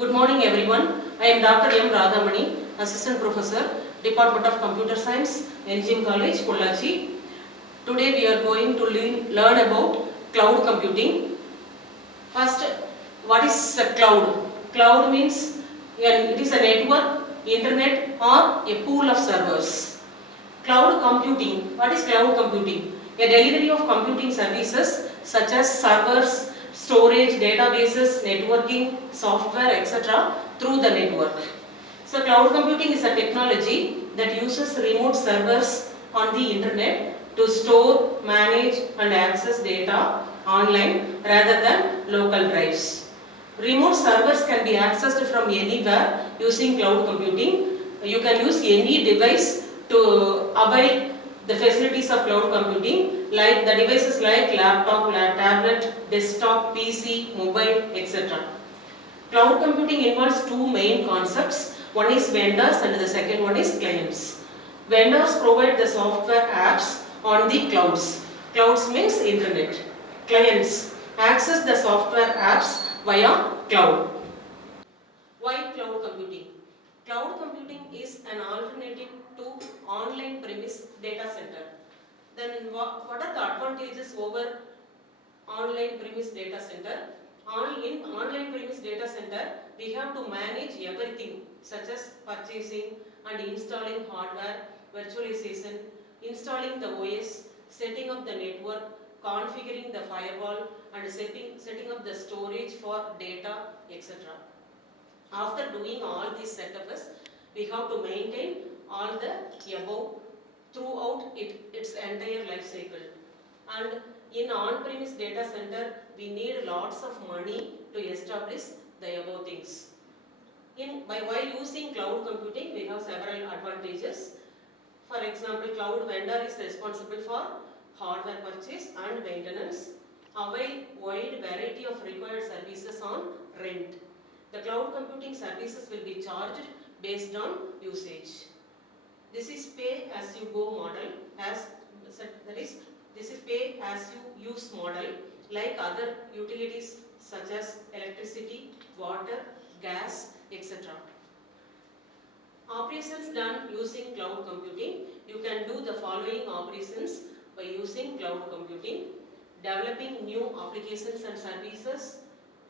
Good morning everyone. I am Dr. M. Radhamani, Assistant Professor, Department of Computer Science, NGM College, Pollachi. Today we are going to learn about cloud computing. First, what is a cloud? Cloud means it is a network, internet or a pool of servers. Cloud computing. What is cloud computing? A delivery of computing services such as servers, storage, databases, networking, software, etc. through the network. So cloud computing is a technology that uses remote servers on the internet to store, manage and access data online rather than local drives. Remote servers can be accessed from anywhere using cloud computing. You can use any device to avail the facilities of cloud computing, like the devices like laptop, tablet, desktop, PC, mobile, etc. Cloud computing involves two main concepts. One is vendors and the second one is clients. Vendors provide the software apps on the clouds. Clouds means internet. Clients access the software apps via cloud. Why cloud computing? Cloud computing is an alternative to online premise data center. Then what are the advantages over online premise data center? In online premise data center, we have to manage everything such as purchasing and installing hardware, virtualization, installing the OS, setting up the network, configuring the firewall and setting up the storage for data, etc. After doing all these setups, we have to maintain all the above throughout its entire life cycle. And in on-premise data center, we need lots of money to establish the above things. While using cloud computing, we have several advantages. For example, cloud vendor is responsible for hardware purchase and maintenance, avail wide variety of required services on rent. The cloud computing services will be charged based on usage. This is pay as you go model, this is pay as you use model, like other utilities such as electricity, water, gas, etc. Operations done using cloud computing. You can do the following operations by using cloud computing: developing new applications and services,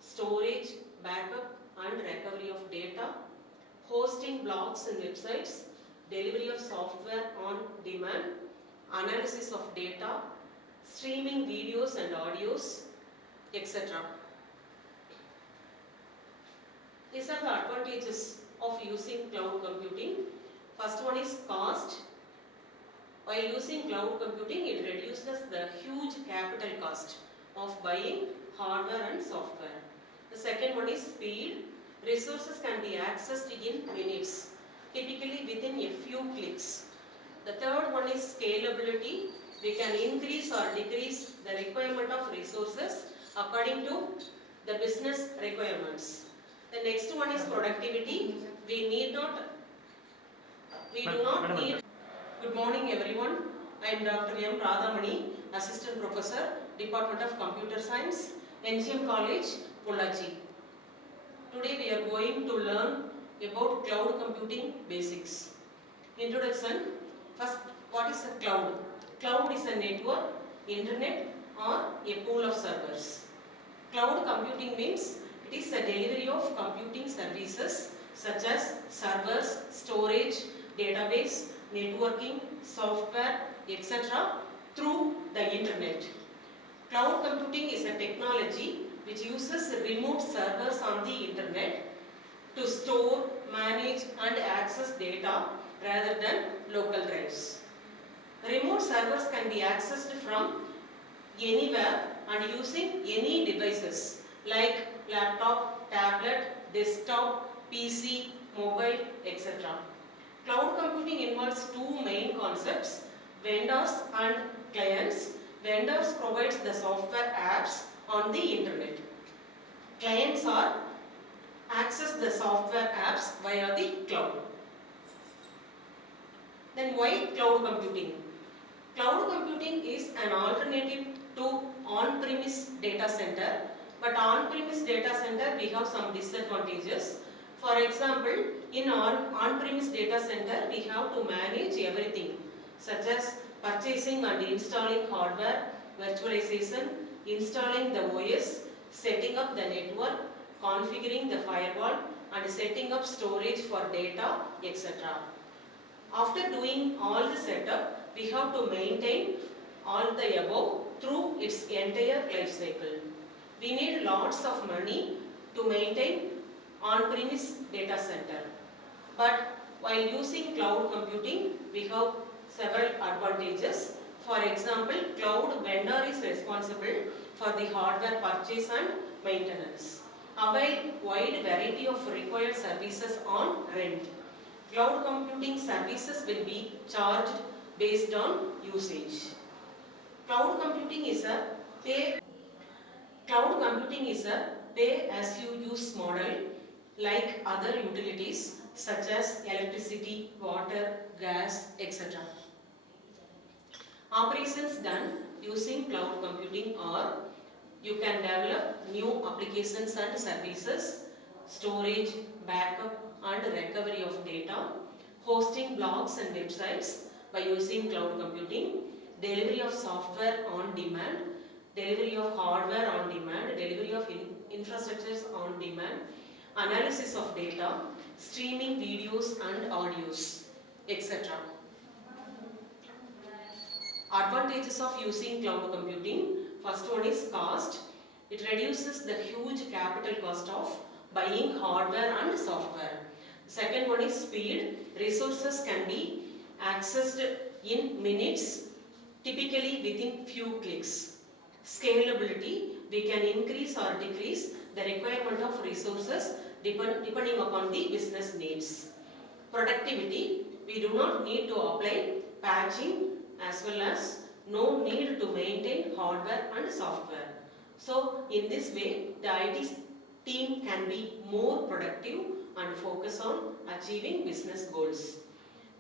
storage, backup and recovery of data, hosting blogs and websites, delivery of software on demand, analysis of data, streaming videos and audios, etc. These are the advantages of using cloud computing. First one is cost. While using cloud computing, it reduces the huge capital cost of buying hardware and software. The second one is speed. Resources can be accessed in minutes, typically within a few clicks. The third one is scalability. We can increase or decrease the requirement of resources according to the business requirements. The next one is productivity. We do not need. Good morning everyone. I am Dr. M. Radhamani, Assistant Professor, Department of Computer Science, NGM College, Pollachi. Today we are going to learn about cloud computing basics. Introduction. First, what is a cloud? Cloud is a network, internet or a pool of servers. Cloud computing means it is a delivery of computing services such as servers, storage, database, networking, software, etc. through the internet. Cloud computing is a technology which uses remote servers on the internet to store, manage and access data rather than local drives. Remote servers can be accessed from anywhere and using any devices like laptop, tablet, desktop, PC, mobile, etc. Cloud computing involves two main concepts: vendors and clients. Vendors provides the software apps on the internet. Clients are access the software apps via the cloud. Then why cloud computing? Cloud computing is an alternative to on-premise data center But on-premise data center we have some disadvantages. For example, in on-premise data center we have to manage everything such as purchasing and installing hardware, virtualization, installing the OS, setting up the network, configuring the firewall and setting up storage for data, etc. After doing all the setup, we have to maintain all the above through its entire life cycle. We need lots of money to maintain on-premise data center. But while using cloud computing, we have several advantages. For example, cloud vendor is responsible for the hardware purchase and maintenance. Avail wide variety of required services on rent. Cloud computing services will be charged based on usage. Cloud computing is a pay as you use model like other utilities such as electricity, water, gas, etc. Operations done using cloud computing are you can develop new applications and services, storage, backup and recovery of data, hosting blogs and websites by using cloud computing, delivery of software on demand, delivery of hardware on demand, delivery of infrastructures on demand, analysis of data, streaming videos and audios, etc. Advantages of using cloud computing. First one is cost. It reduces the huge capital cost of buying hardware and software. Second one is speed. Resources can be accessed in minutes, typically within few clicks. Scalability. We can increase or decrease the requirement of resources depending upon the business needs. Productivity. We do not need to apply patching as well as no need to maintain hardware and software. So in this way, the IT team can be more productive and focus on achieving business goals.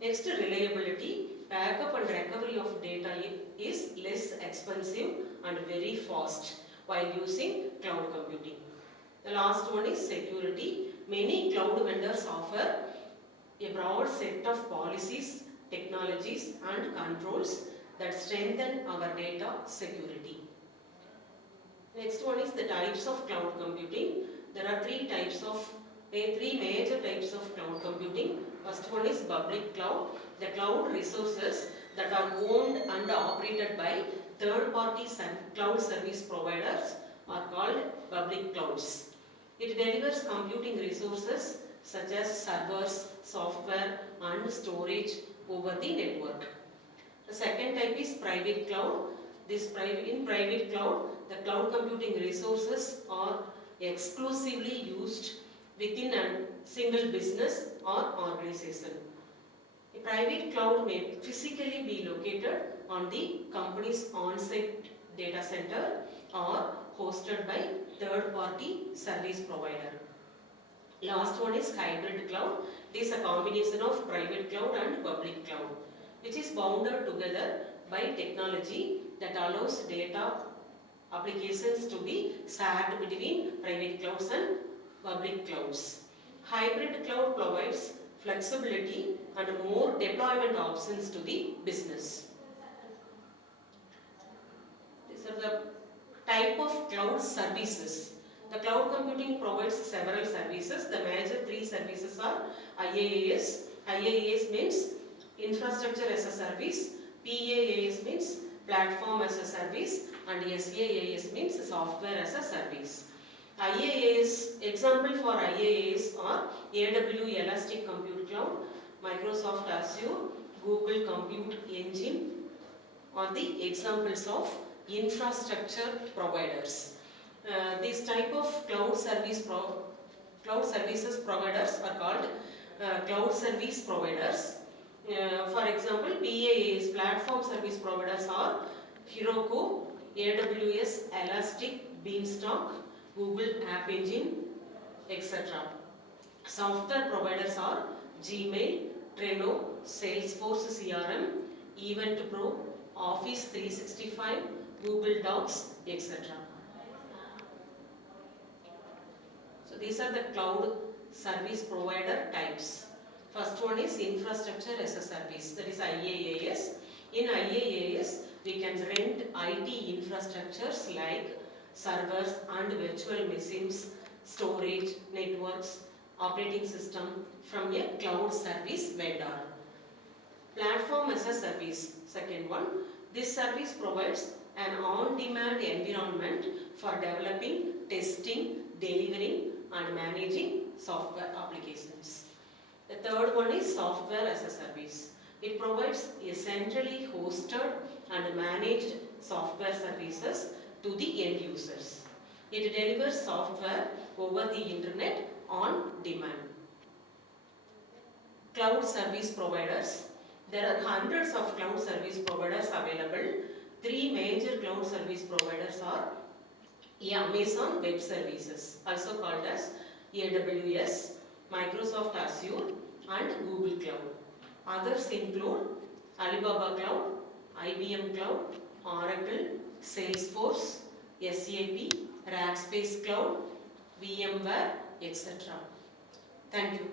Next, reliability. Backup and recovery of data is less expensive and very fast while using cloud computing. The last one is security. Many cloud vendors offer a broad set of policies, technologies and controls that strengthen our data security. Next one is the types of cloud computing. There are three major types of cloud computing. First one is public cloud. The cloud resources that are owned and operated by third-party cloud service providers are called public clouds. It delivers computing resources such as servers, software and storage over the network. The second type is private cloud. In private cloud, the cloud computing resources are exclusively used within a single business or organization. A private cloud may physically be located on the company's on-site data center or hosted by third-party service provider. Last one is hybrid cloud. It is a combination of private cloud and public cloud, which is bounded together by technology that allows data applications to be shared between private clouds and public clouds. Hybrid cloud provides flexibility and more deployment options to the business. These are the type of cloud services. The cloud computing provides several services. The major three services are IaaS. IaaS means infrastructure as a service. PaaS means platform as a service, and SaaS means software as a service. IaaS, example for IaaS are AWS Elastic Compute Cloud, Microsoft Azure, Google Compute Engine are the examples of infrastructure providers. These type of cloud services providers are called cloud service providers. For example, PaaS, platform service providers are Heroku, AWS Elastic, Beanstalk, Google App Engine, etc. Software providers are Gmail, Trello, Salesforce CRM, Event Pro, Office 365, Google Docs, etc. these are the cloud service provider types. First one is infrastructure as a service, that is IaaS. In IaaS, we can rent IT infrastructures like servers and virtual machines, storage, networks, operating system from a cloud service vendor. Platform as a service, second one. This service provides an on-demand environment for developing, testing, delivering and managing software applications. The third one is software as a service. It provides a centrally hosted and managed software services to the end users. It delivers software over the internet on demand. Cloud service providers. There are hundreds of cloud service providers available. Three major cloud service providers are Amazon Web Services, also called as AWS, Microsoft Azure and Google Cloud. Others include Alibaba Cloud, IBM Cloud, Oracle, Salesforce, SAP, Rackspace Cloud, VMware, etc. Thank you.